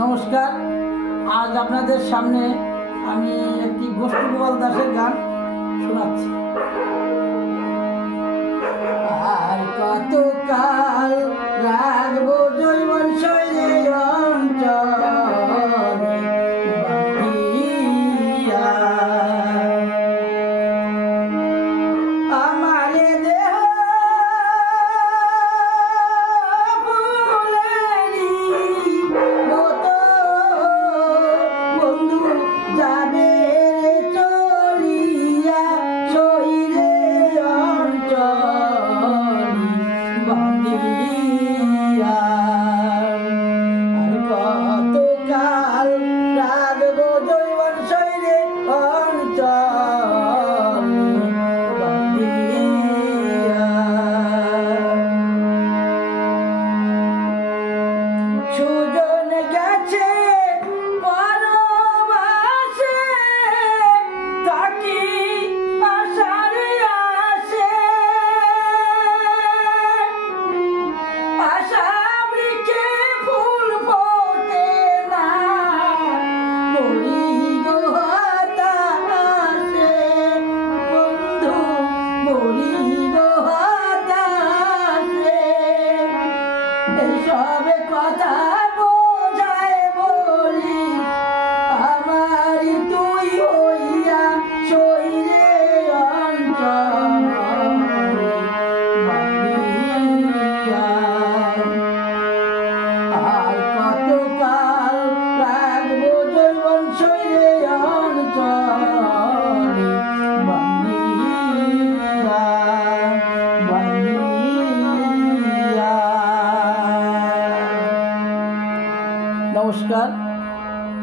নমস্কার। আজ আপনাদের সামনে আমি একটি গোষ্ঠীগোপাল দাসের গান শোনাচ্ছি। আর কতকাল রাখবো জৈবন শৈলে সবে কথা বোঝায় বলি আমার তুই হইয়া শরীরে আর কতকাল রাখবো জৈবন শরীরে নমস্কার।